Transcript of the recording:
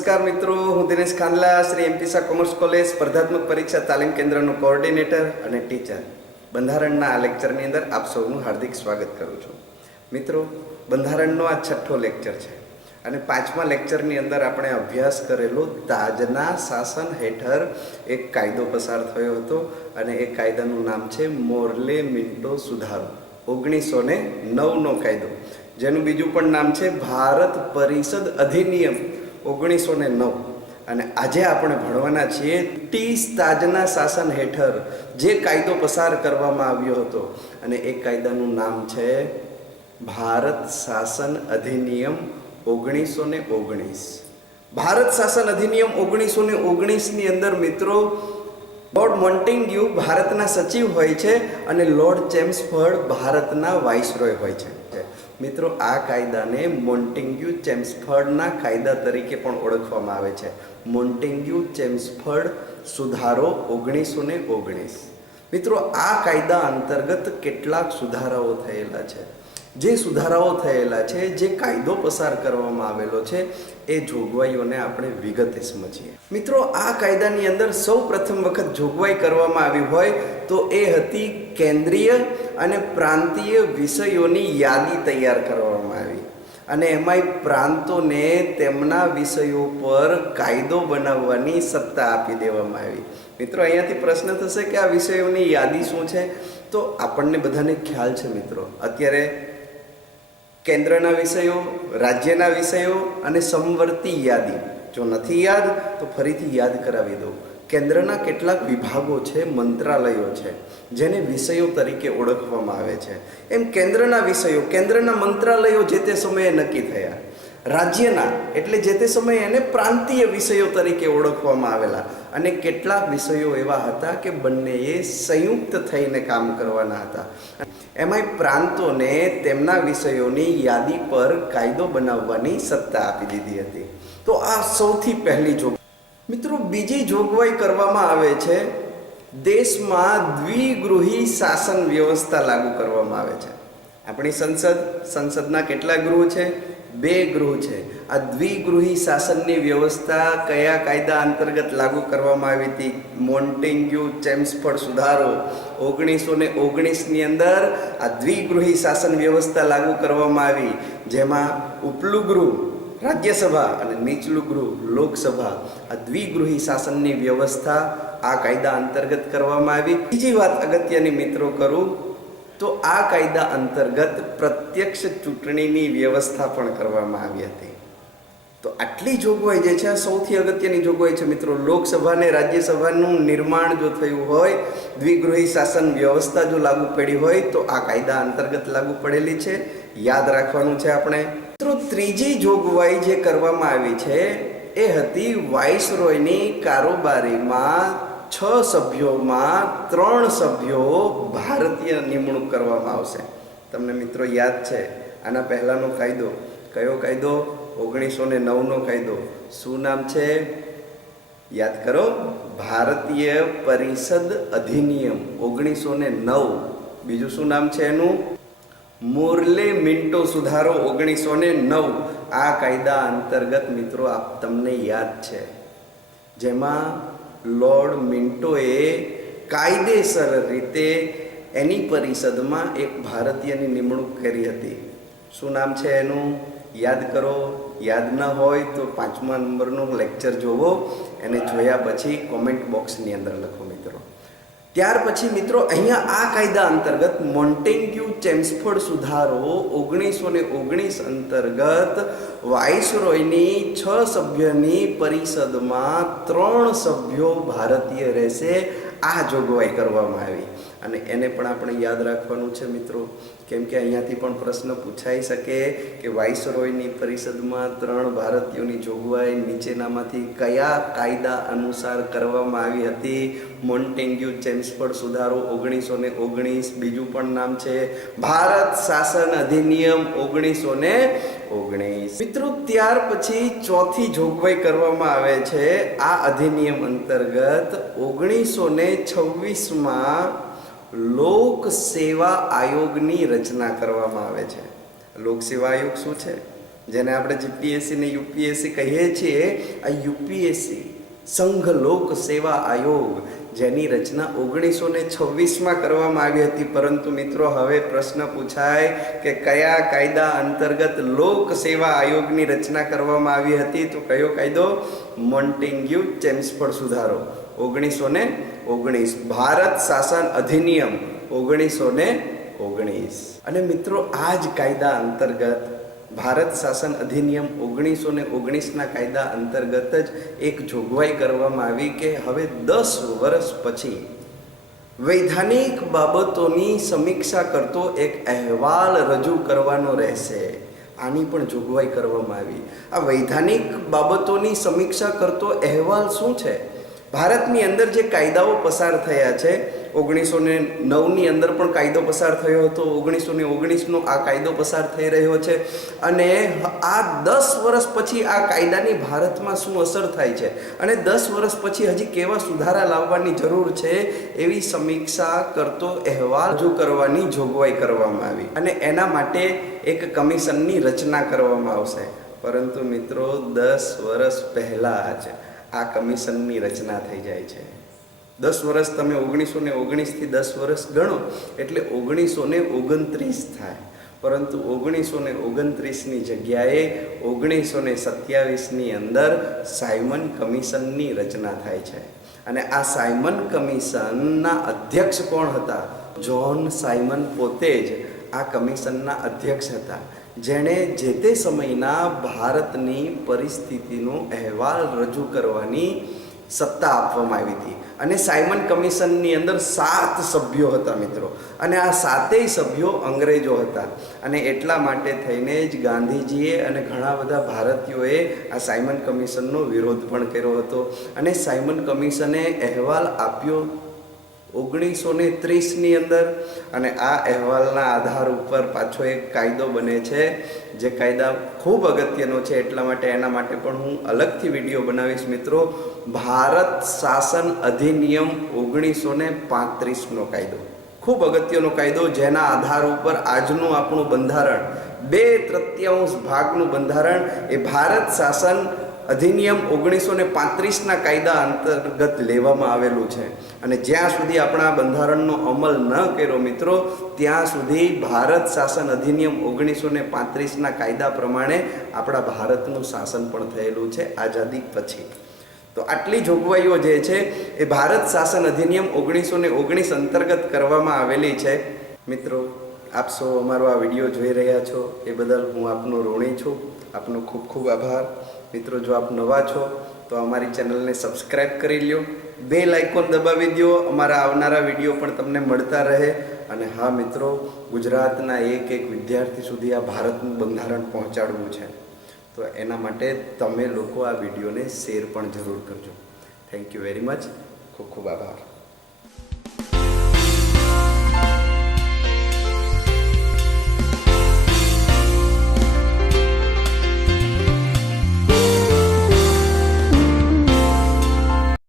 નમસ્કાર મિત્રો, હું Dinesh Khandla, Shri MP commerce college સ્પર્ધાત્મક પરીક્ષા તાલીમ કેન્દ્રનો કોઓર્ડિનેટર અને ટીચર. બંધારણના આ લેક્ચરની અંદર આપ સૌનું હાર્દિક સ્વાગત કરું છું. મિત્રો, બંધારણનો આ છઠ્ઠો લેક્ચર છે અને પાંચમા લેક્ચરની અંદર આપણે અભ્યાસ કરેલો તાજના શાસન હેઠળ એક કાયદો પસાર થયો હતો અને એ કાયદાનું નામ છે મોર્લે મિન્ટો સુધારો 1909નો કાયદો, જેનું બીજું પણ નામ છે ભારત પરિષદ અધિનિયમ 1909. અને આજે આપણે ભણવાના છીએ બ્રિટિશ તાજના શાસન હેઠળ જે કાયદો પસાર કરવામાં આવ્યો હતો અને એ કાયદાનું નામ છે ભારત શાસન અધિનિયમ 1919. ભારત શાસન અધિનિયમ 1919ની અંદર મિત્રો લોર્ડ મોન્ટેગ્યુ ભારતના સચિવ હોય છે અને લોર્ડ ચેમ્સફર્ડ ભારતના વાઇસરોય હોય છે. મિત્રો, આ કાયદાને મોન્ટેગ્યુ ચેમ્સફર્ડના કાયદા તરીકે પણ ઓળખવામાં આવે છે. મોન્ટેગ્યુ ચેમ્સફર્ડ સુધારો 1919. મિત્રો, આ કાયદા અંતર્ગત કેટલાક સુધારાઓ થયેલા છે. જે સુધારાઓ થયેલા છે, જે કાયદો પસાર કરવામાં આવેલો છે, એ જોગવાઈઓને આપણે વિગતે સમજીએ. મિત્રો, આ કાયદાની અંદર સૌ પ્રથમ વખત જોગવાઈ કરવામાં આવી હોય તો એ હતી કેન્દ્રીય અને પ્રાંતીય વિષયોની યાદી તૈયાર કરવામાં આવી અને એમાંય પ્રાંતોને તેમના વિષયો પર કાયદો બનાવવાની સત્તા આપી દેવામાં આવી. મિત્રો, અહીંયાથી પ્રશ્ન થશે કે આ વિષયોની યાદી શું છે? તો આપણને બધાને ખ્યાલ છે મિત્રો, અત્યારે કેન્દ્રના વિષયો, રાજ્યના વિષયો અને સમવર્તી યાદી. જો નથી યાદ તો ફરીથી યાદ કરાવી દઉં. કેન્દ્રના કેટલાક વિભાગો છે, મંત્રાલયો છે, જેને વિષયો તરીકે ઓળખવામાં આવે છે. એમ કેન્દ્રના વિષયો, કેન્દ્રના મંત્રાલયો જે તે સમયે નક્કી થયા. રાજ્યના એટલે જે તે સમયે એને પ્રાંતીય વિષયો તરીકે ઓળખવામાં આવેલા અને કેટલાક વિષયો એવા હતા કે બંનેએ સંયુક્ત થઈને કામ કરવાના હતા. એમાંય પ્રાંતોને તેમના વિષયોની યાદી પર કાયદો બનાવવાની સત્તા આપી દીધી હતી. તો આ સૌથી પહેલી જોગવાઈ. મિત્રો, બીજી જોગવાઈ કરવામાં આવે છે, દેશમાં દ્વિગૃહી શાસન વ્યવસ્થા લાગુ કરવામાં આવે છે. આપણી સંસદના કેટલા ગૃહ છે? 2 ગૃહ છે. આ દ્વિગૃહી શાસનની વ્યવસ્થા કયા કાયદા અંતર્ગત લાગુ કરવામાં આવી હતી? મોન્ટેગ્યુ ચેમ્સફર્ડ સુધારો 1919ની અંદર આ દ્વિગૃહી શાસન વ્યવસ્થા લાગુ કરવામાં આવી, જેમાં ઉપલું ગૃહ રાજ્યસભા અને નીચલું ગૃહ લોકસભા, આ દ્વિગૃહી શાસનની વ્યવસ્થા આ કાયદા અંતર્ગત કરવામાં આવી. બીજી વાત અગત્યની મિત્રો કરું તો આ કાયદા અંતર્ગત પ્રત્યક્ષ ચૂંટણીની વ્યવસ્થા પણ કરવામાં આવી હતી. તો આટલી જોગવાઈ જે છે આ સૌથી અગત્યની જોગવાઈ છે મિત્રો. લોકસભા અને રાજ્યસભાનું નિર્માણ જો થયું હોય, દ્વિગૃહી શાસન વ્યવસ્થા જો લાગુ પડી હોય તો આ કાયદા અંતર્ગત લાગુ પડેલી છે. યાદ રાખવાનું છે આપણે. મિત્રો, ત્રીજી જોગવાઈ જે કરવામાં આવી છે એ હતી વાઇસરોયની કારોબારીમાં 6 સભ્યોમાં 3 સભ્યો ભારતીય નિમણૂક કરવામાં આવશે. તમને મિત્રો યાદ છે આના પહેલાનો કાયદો કયો કાયદો? 1909નો કાયદો. શું નામ છે? યાદ કરો. ભારતીય પરિષદ અધિનિયમ 1909. બીજું શું નામ છે એનું? મોર્લે મિન્ટો સુધારો 1909. આ કાયદા અંતર્ગત મિત્રો તમને યાદ છે, જેમાં લોર્ડ મિન્ટોએ કાયદેસર રીતે એની પરિષદમાં એક ભારતીયની નિમણૂક કરી હતી. શું નામ છે એનું? યાદ કરો. યાદ ન હોય તો 5મા નંબરનો લેક્ચર જોવો, એને જોયા પછી કોમેન્ટ બોક્સની અંદર લખો મિત્રો. ત્યાર પછી મિત્રો અહીંયા આ કાયદા અંતર્ગત મોન્ટેગ્યુ ચેમ્સફર્ડ સુધારો 1919 અંતર્ગત વાઇસરોયની 6 સભ્યની પરિષદમાં 3 સભ્યો ભારતીય રહેશે. આ જોગવાઈ કરવામાં આવી અને એને પણ આપણે યાદ રાખવાનું છે મિત્રો, કેમ કે અહીંયાથી પણ પ્રશ્ન પૂછાઈ શકે કે વાઇસરોયની પરિષદમાં 3 ભારતીયોની જોગવાઈ નીચેનામાંથી કયા કાયદા અનુસાર કરવામાં આવી હતી? મોન્ટેગ્યુ ચેમ્સફર્ડ સુધારો 1919. બીજું પણ નામ છે ભારત શાસન અધિનિયમ 1919. મિત્રો, ત્યાર પછી ચોથી જોગવાઈ કરવામાં આવે છે આ અધિનિયમ અંતર્ગત 1926માં લોક સેવા આયોગની રચના કરવામાં આવે છે. લોક સેવા આયોગ શું છે? જેને આપણે જીપીએસસી ને યુપીએસસી કહીએ છીએ, આ યુપીએસસી સંઘ લોક સેવા આયોગ જેની રચના 1926માં કરવામાં આવી હતી. પરંતુ મિત્રો હવે પ્રશ્ન પૂછાય કે કયા કાયદા અંતર્ગત લોક સેવા આયોગની રચના કરવામાં આવી હતી? તો કયો કાયદો? મોન્ટેગ્યુ ચેમ્સફોર્ડ સુધારો 1919, ભારત શાસન અધિનિયમ 1919. અને મિત્રો આ જ કાયદા અંતર્ગત, ભારત શાસન અધિનિયમ 1919ના કાયદા અંતર્ગત જ એક જોગવાઈ કરવામાં આવી કે હવે 10 વર્ષ પછી વૈધાનિક બાબતોની સમીક્ષા કરતો એક અહેવાલ રજૂ કરવાનો રહેશે. આની પણ જોગવાઈ કરવામાં આવી. આ વૈધાનિક બાબતોની સમીક્ષા કરતો અહેવાલ શું છે? ભારતની અંદર જે કાયદાઓ પસાર થયા છે, 1909ની અંદર પણ કાયદો પસાર થયો હતો, 1919નો આ કાયદો પસાર થઈ રહ્યો છે, અને આ 10 વર્ષ પછી આ કાયદાની ભારતમાં શું અસર થાય છે અને 10 વર્ષ પછી હજી કેવા સુધારા લાવવાની જરૂર છે, એવી સમીક્ષા કરતો અહેવાલ રજૂ કરવાની જોગવાઈ કરવામાં આવી. અને એના માટે એક કમિશનની રચના કરવામાં આવશે. પરંતુ મિત્રો 10 વર્ષ પહેલાં જ આ કમિશનની રચના થઈ જાય છે. 10 વર્ષ તમે 1919થી 10 વર્ષ ગણો એટલે 1929 થાય. પરંતુ 1929ની જગ્યાએ 1927ની અંદર સાયમન કમિશનની રચના થાય છે. અને આ સાયમન કમિશનના અધ્યક્ષ કોણ હતા? જ્હોન સાયમન પોતે જ આ કમિશનના અધ્યક્ષ હતા, જેણે જે તે સમયના ભારતની પરિસ્થિતિનો અહેવાલ રજૂ કરવાની સત્તા આપવામાં આવી હતી. અને સાયમન કમિશનની અંદર 7 સભ્યો હતા મિત્રો, અને આ 7 સભ્યો અંગ્રેજો હતા. અને એટલા માટે થઈને જ ગાંધીજીએ અને ઘણા બધા ભારતીયોએ આ સાયમન કમિશનનો વિરોધ પણ કર્યો હતો. અને સાયમન કમિશને અહેવાલ આપ્યો 1930ની અંદર. અને આ અહેવાલના આધાર ઉપર પાછો એક કાયદો બને છે, જે કાયદા ખૂબ અગત્યનો છે. એટલા માટે એના માટે પણ હું અલગથી વિડીયો બનાવીશ મિત્રો. ભારત શાસન અધિનિયમ 1935નો કાયદો, ખૂબ અગત્યનો કાયદો, જેના આધાર ઉપર આજનું આપણું બંધારણ 2/3 ભાગનું બંધારણ એ ભારત શાસન અધિનિયમ 1935ના કાયદા અંતર્ગત લેવામાં આવેલું છે. અને જ્યાં સુધી આપણા બંધારણનો અમલ ન કર્યો મિત્રો, ત્યાં સુધી ભારત શાસન અધિનિયમ 1935ના કાયદા પ્રમાણે આપણા ભારતનું શાસન પણ થયેલું છે આઝાદી પછી. તો આટલી જોગવાઈઓ જે છે એ ભારત શાસન અધિનિયમ 1919 અંતર્ગત કરવામાં આવેલી છે. મિત્રો, આપ સૌ અમારો આ વિડીયો જોઈ રહ્યા છો એ બદલ હું આપનો ઋણી છું. આપનો ખૂબ ખૂબ આભાર. મિત્રો, જો આપ નવા છો તો અમારી ચેનલને સબસ્ક્રાઈબ કરી લ્યો, બેલ આઇકોન દબાવી દો, અમારા આવનારા વિડીયો પણ તમને મળતા રહે. અને હા મિત્રો, ગુજરાતના એક વિદ્યાર્થી સુધી આ ભારતનું બંધારણ પહોંચાડવું છે, તો એના માટે તમે લોકો આ વિડીયોને શેર પણ જરૂર કરજો. Thank you very much. ખૂબ ખૂબ આભાર.